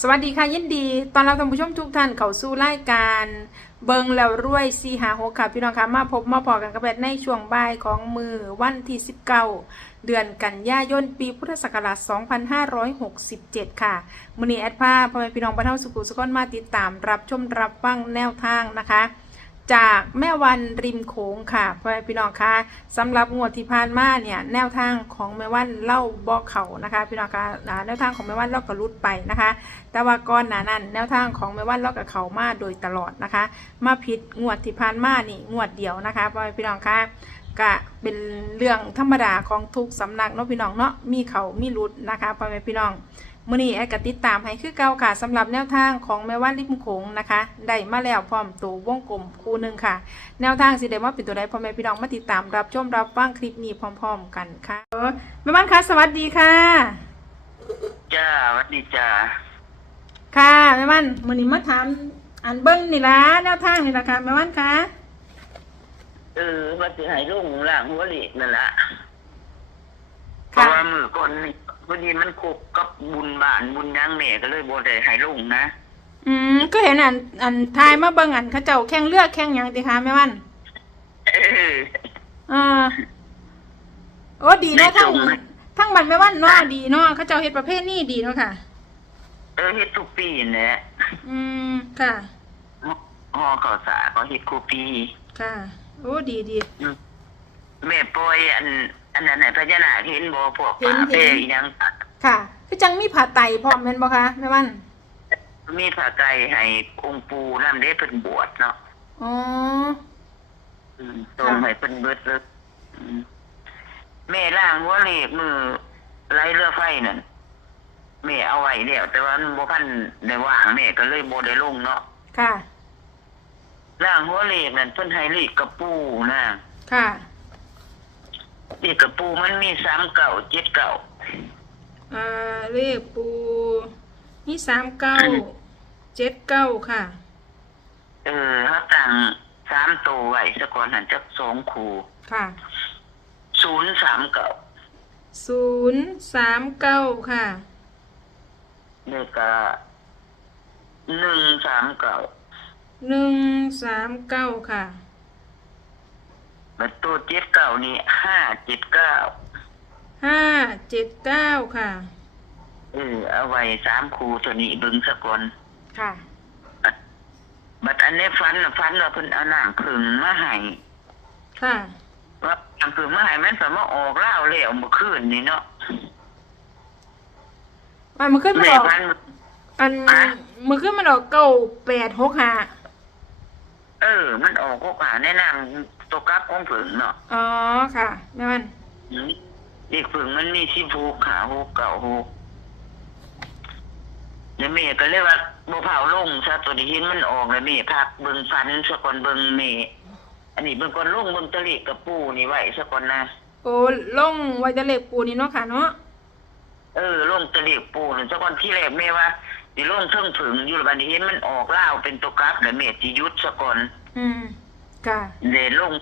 สวัสดีค่ะยินดี ตอนรับท่านผู้ชมทุกท่านเข้าสู่รายการเบิงแล้วรวยซีหาหกค่ะพี่น้องคะมาพบมาพอกันกับแบบในช่วงบ่ายของมือวันที่ 19 เดือนกันยายนปีพุทธศักราช 2567 ค่ะมือนี้แอดภาพพ่อแม่พี่น้องบ้านเฮาสุขุสุขนมาติดตามรับชมรับฟังแนวทางนะคะ จากแม่วันริมโขงค่ะพ่อแม่พี่น้องคะสำหรับงวดที่ผ่านมาเนี่ยแนวทางของแม่วันเล่าบ่อเขานะคะพี่น้องคะแนวทางของแม่วันเล่ากระลุดไปนะคะ แต่ว่าก่อนหน้านั้น แนวทางของแม่วันเล่ากับเขามาโดยตลอดนะคะ มาผิดงวดที่ผ่านมานี่งวดเดียวนะคะพ่อแม่พี่น้องคะก็เป็นเรื่องธรรมดาของทุกสำนักเนาะพี่น้องเนาะมีเขามีรุดนะคะพ่อแม่พี่น้อง มื่อนี้แอดก็ติดตามให้คือเก่าค่ะสำหรับแนวทางของแม่ว่านริมโขงนะคะได้มาแล้วพร้อมตัววงกลมคู่หนึ่งค่ะ แนวทางสิได้ว่าเป็นตัวใดพ่อแม่พี่น้องมาติดตามรับชมรับฟังคลิปนี้พร้อม ๆ กันค่ะเออแม่ว่านคะสวัสดีค่ะจ้าสวัสดีจ้าค่ะแม่ว่านมื่อนี้มาถามอันเบิ้งนี่ละแนวทางนี่ละค่ะแม่ว่านคะเออว่าจะให้ลุงล่างหัวเหล็กนั่นแหละเพราะค่ะว่ามือก่อนนี่ พอดีมันคุกกับบุญบานบุญยังแม่ก็เลยบ่ได้ให้ลุงนะอืมก็เห็นอันอันทายมาเบิ้งอันเขาเจ้าแข่งเลือกแข่งหยังติคะแม่ว่านเออเออโอ้ดีเนาะทั้งได้ชมไหมทั้งบันแม่ว่านเนาะดีเนาะเขาเจ้าเฮ็ดประเภทนี้ดีเนาะค่ะ เออเฮ็ดทุกปีนั่นแหละอืมค่ะห่อข้าวสารก็เฮ็ดคูปีค่ะ โอ้ดีดีอืมแม่ปล่อยอัน อันนั้นให้พญานาคเห็นบ่พวกเห็นป่าเห็นเป้อีหยังค่ะ คือจังมีผ่าไตพร้อมแม่นบ่คะแม่วันมีผ้าไตรให้องค์ปู่นำได้เพิ่นบวชเนาะอ๋ออืมตรงให้เพิ่นเบิดเลยอืมแม่ล่างหัวเหล็กมือไล่เรือไฟนั่นแม่เอาไว้แล้วแต่ว่ามันบ่คันได้ว่างแม่ก็เลยบ่ได้ลงเนาะค่ะ ล่างหัวเหล็กนั่นเพิ่นให้เลขกระปูนะค่ะ เลขกระปูมันมีสามเก่าเจ็ดเก่าอ่าเลขปูนี่สามเก้าเจ็ดเก้าค่ะ เออเขาตั้งสามตัวไว้ซะก่อนหันจักสองคูค่ะศูนย์สามเก่าศูนย์สามเก้าค่ะเลขก็หนึ่งสามเก่าหนึ่งสามเก้าค่ะ บัดตัวเจ็ดเก่านี่ห้าเจ็ดเก้าห้าเจ็ดเก้าค่ะ เออเอาไว้สามคูตัวนี้เบึงสะก่อนค่ะ บัดอันนี้ฟันน่ะฟันว่าเพิ่นเอาน้ำผึ้งมาให้ค่ะ ว่าน้ำผึ้งมาให้มันสามารถออกเหล้าแล้วเมื่อคืนนี่เนาะมันมันขึ้นมาแม่ออกพัน อันอะ มันขึ้นมาออกเก้าแปดหกห้าเออ มันออกก็หาแนะนำ ตัวกับของผึ้งเนาะอ๋อค่ะแม่วันอืมอีกผึ้งมันมีสิบหกขาหกเก่าหกแล้วแม่ก็เลยว่าบ่เผาลงซะตัวนี้เห็นมันออกแล้วแม่พักเบิ่งฟันซะก่อนเบิ่งแม่อันนี้เบิ่งก่อนลงเบิ่งตะลิกับปูนี่ไว้ซะก่อนนะโอ้ลงไวจะเล็กปูนี่เนาะค่ะเนาะเออลงตะเลียกปูนั่นเจ้าก่อนที่แรกแม่ว่าสิลงเทิงผึงอยู่แล้วบัดนี้เห็นมันออกล่าวเป็นตัวกราฟแล้วแม่สิหยุดซะก่อนอืม ค่ะเดยวลง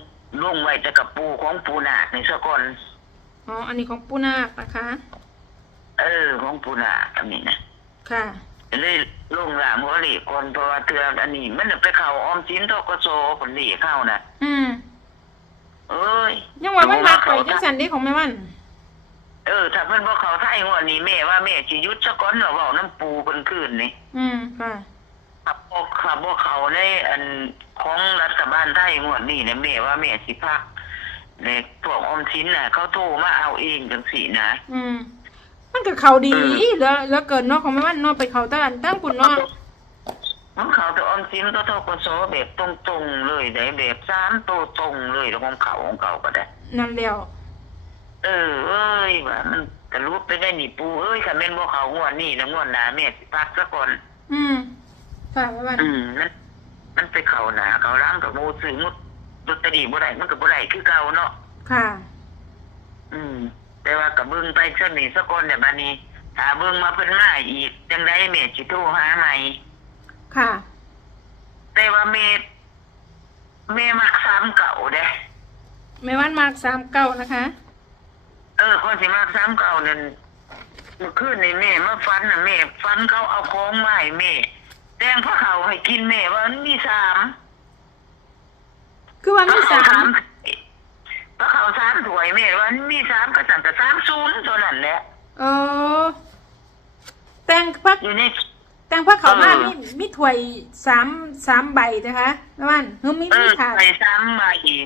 ลงไว้แต่กับปูของปูนาคนี่ซะก่อนอ๋ออันนี้ของปูนาคนะคะ เออของปูนาคอันนี้นะค่ะเลยลงหลามหัวเหล็กก่อนเพราะว่าเทืออันนี้ มันไปเข้าออมสินทกสผลเหล็กเข้าน่ะอืมเอ้ยยังว่ามันรักไปจังสันเด้ของแม่วันเออถ้าเพิ่นบ่เข้าไทยงวดนี้แม่ว่าแม่สิหยุดซะก่อนแล้วเว้าน้ำปูเพิ่นคืนนี่อืมค่ะ ขับออกขับว่าเขาในอันของรัฐบาลไทยงวดนี้เนี่ยแม่ว่าแม่สิพักในพวกออมสินน่ะ เขาโทรมาเอาเองจังสีนะ อืม มันก็เขาดีเออแล้วแล้วเกิดเนาะของแม่วันเนาะไปเขาตั้งตั้งปุ่นเนาะมันเขาแต่ออมสินก็โทรกสแบบตรงๆเลยได้แบบสามตัวตรงเลยแล้วของเขาของเขาก็ได้ นั่นแล้วเออเอ้ยว่ามันกระลุไปได้นี่ปูเอ้ยคันแม่นบ่เขางวดนี้นะงวดหน้าแม่สิพักซะก่อน อืม ค่ะแม่วันอืมมันมันไปเขาหนาเขาล้างกับโมซื้อมุดลอตเตอรี่บ่ได้มันก็บ่ได้คือเก่าเนาะค่ะ อืม แต่ว่ากับเบิ้งไปเช่นนี้สักคนเนี่ยบัดนี้ถ้าเบิ้งมาเพิ่นมาอีกจังได้เมจิโทรหาใหม่ ค่ะ แต่ว่าเมเมมักซ้ำเก่าเด้แม่วันมากสามเก้านะคะ เออคนสิมักซ้ำเก่านั่นเมื่อคืนนี่แม่มาฟันน่ะแม่ฟันเขาเอาของมาให้แม่ แดงพระเขาให้กินแม่ว่ามันมีสามคือว่าพมีระเขาสามพระเขาสามถ้วยแม่ว่ามันมีสามก็สั่งแต่สามศูนย์เท่านั้นแหละเออ แต่งพักอยู่ใน แต่งพักเขามาเออ มีมีถ้วยสามสามใบนะคะแม่วันเฮ้ยมีเอมีอถาดใส่ซ้ำใบ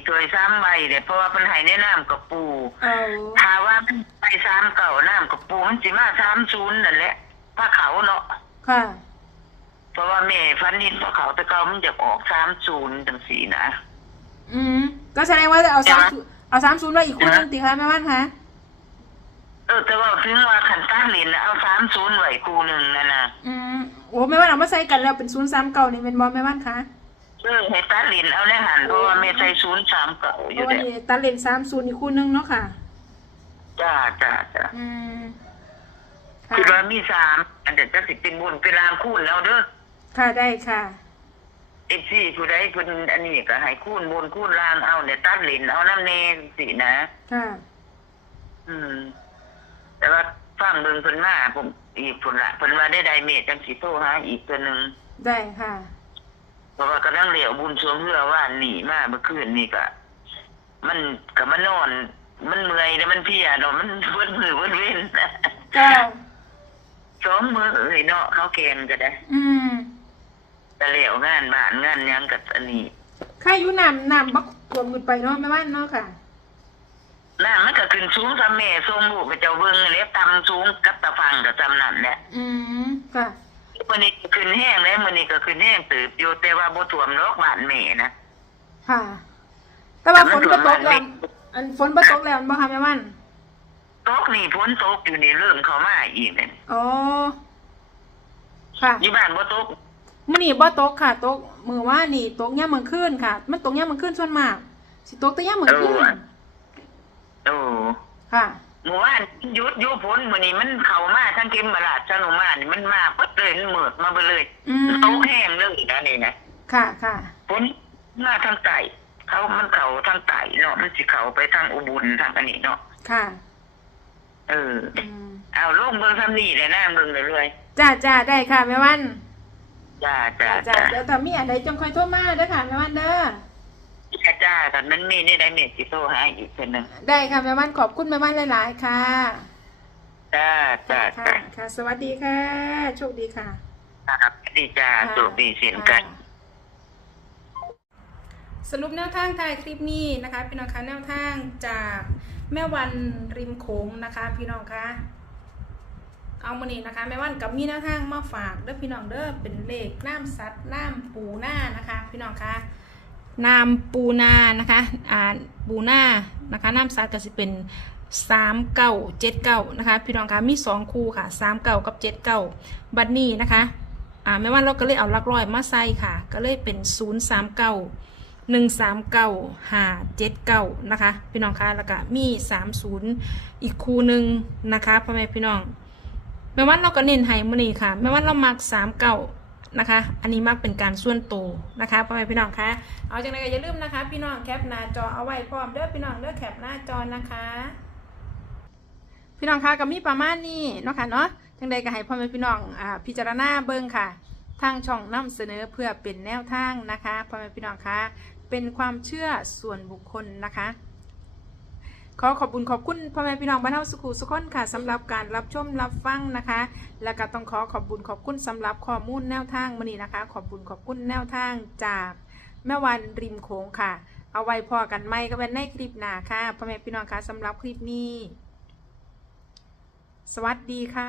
ถ้วยซ้ำใบเดี๋ยเพราะว่ามันให้แนะนำกับปูเออถ้าว่ามันไปซ้ำเก่าน้ำกับปูมันสิมาซ้ำศูนย์นั่นแหละพระเขาเนาะ ค่ะ เพราะว่าแม่ฟันนินพระเขาแต่เก่ามันจะออกซ้ำศูนย์จังสีนะอืม ก็แสดงว่าจะเอาใช่สามไหมศูนย์เอาสามศูนย์ไว้อีกคนนึงใช่ไหมติคะแม่วันคะเออแต่ว่าถึงว่าขันตั้งลินน่ะเอาซ้ำศูนย์ไว้คูหนึ่งนั่นนะอืมโอ้แม่วันเอามาใส่กันแล้วเป็นศูนย์สามเก่านี่เป็นบอลแม่วันคะเออให้ตัดลินเอาในหันเพราะว่าแม่ใส่ศูนย์สามเก่าอเพยู่ราะว่าเด้นี่ตัดเลนสามศูนย์อีกคู่นึงเนาะค่ะจ้าจ้าจ้าอืมค่ะคิดว่ามีสามอันเดี๋ยวจะสิเป็นบุญเป็นรางคูณแล้วเด้อ ค่ะได้ค่ะเอฟซีผู้ใดคุณอันนี้ก็ให้คูณบุญคูณรางเอาเนี่ยตัดลินเอาน้ำเนยสินะ ค่ะอืม แต่ว่าฟังเบิ่งเพิ่นมาผมอีกผลละเพิ่นว่าได้ไดเมตจังสิโทรหาอีกตัวหนึ่งได้ค่ะ เพราะว่ากำลังเหลียวบุญสวงเรือว่าหนีมาเมื่อคืนนี่ก็มันก็มานอน มันเมื่อยแล้วมันเพลียเนาะมันเวินมือเวินเว้นก็สองมือเอ้ยเนาะเขาแกงก็ได้ อืม แต่เหลียวงานบ้านงานหยังกับอันนี้ใครอยู่น้ำน้ำบักรวมกันไปเนาะแม่วันเนาะค่ะน้ามันก็ขึ้นสูงซะแม่ส่งลูกไปเจ้าเบิ่งแล้วตำสูงกับตะฟังกับจำนั่นแหละอืมค่ะมื้อนี้ก็ขึ้นแห้งแล้วมื้อนี้ก็ขึ้นแห้งตืบอยู่แต่ว่าบ่ท่วมโรคบ้านแม่นะค่ะ แต่ว่าแต่ฝมันนก็ตกส่วนมากแล้วอันฝนก็ตกแล้วบ่ค่ะแม่วันตกนี่ฝนตกอยู่นี่เริ่มเข้ามาอีกเนี่ยอ๋อค่ะ อยู่บ้านบ่ตก มื้อนี้บ่ตกค่ะตกมื้อว่านี่ตกยามมื้อคืนค่ะ มันตกยามมื้อคืนส่วนมาก สิตกแต่ยามมื้อคืนโอ้ค่ะหมู่บ้านหยุดอยู่ฝนมื้อนี้มันเข้ามาทั้งเข็มมาลาดชะนุมานนี่มันมาปึ๊ดเลยมันมืดมาเบิดเลยอืมตกแห้งเลยนะนี่นะค่ะค่ะฝนมาทางใต้เขามันเข้าทางใต้เนาะมันสิเข้าไปทางอุบลทางอันนี้เนาะค่ะ เอออืมเอาลงเบิ่งซำนี้เลยนะเบิ่งเรื่อยจ้าจ้าได้ค่ะแม่วันๆ จ้าจ้าจ้าจ้าจ้าเดี๋ยวถ้ามีอันใดจงคอยโทรมาเด้อค่ะแม่วันเด้อจ้าจ้ากันมันมีนี่ได้เมตสิโทรหาอีกเพิ่นนึงได้ค่ะแม่วันขอบคุณแม่วันหลาย ๆ ค่ะจ้าจ้าค่ะจ้าค่ะ สวัสดีค่ะโชคดีค่ะ ครับดีจ้าโชคดีเช่นกัน สรุปแนวทางท้ายคลิปนี้นะคะพี่น้องคะแนวทางจากแม่วันริมโขงนะคะ พี่น้องคะ เอามานี่นะคะแม่วันกับมีแนวทางมาฝากเด้อพี่น้องเด้อเป็นเลขน้ำสัตว์น้ำปูหน้านะคะ พี่น้องคะน้ำปูนานะคะอ่าปูหน้านะคะน้ำสัตว์ก็จะเป็นสามเก้าเจ็ดเก้านะคะพี่น้องคะมีสองคู่ค่ะสามเก้ากับเจ็ดเก้าบัดนี้นะคะอ่าแม่วันเราก็เลยเอาลักร้อยมาใส่ค่ะ ก็เลยเป็นศูนย์สามเก้าหนึ่งสามเก้าห้าเจ็ดเก้านะคะ พี่น้องคะแล้วก็มีสามศูนย์อีกคู่หนึ่งนะคะพ่อแม่พี่น้อง แม้ว่าเราก็เน้นให้มื่อนี้ค่ะแม้ว่าเรามักสามเก้านะคะ อันนี้มักเป็นการส่วนตัวนะคะพ่อแม่พี่น้องคะเอาจากนั้นก็อย่าลืมนะคะ พี่น้องแคปหน้าจอเอาไว้พร้อมเด้อพี่น้องเด้อแคปหน้าจอนะคะ พี่น้องคะก็มีประมาณนี้เนาะค่ะเนาะจังใดก็ให้พ่อแม่พี่น้องอ่าพิจารณาเบิ่งค่ะ ทางช่องนำเสนอเพื่อเป็นแนวทางนะคะพ่อแม่พี่น้องคะเป็นความเชื่อส่วนบุคคลนะคะ ขอขอบคุณขอบคุณพ่อแม่พี่น้องบ้านเฮาสุขุสุขคนค่ะสำหรับการรับชมรับฟังนะคะ แล้วก็ต้องขอขอบคุณขอบคุณสำหรับข้อมูลแนวทางมื้อนี้นะคะ ขอบคุณขอบคุณแนวทางจากแม่วันริมโขงค่ะ เอาไว้พอกันไหมก็เป็นในคลิปหน้าค่ะพ่อแม่พี่น้องคะสำหรับคลิปนี้ สวัสดีค่ะ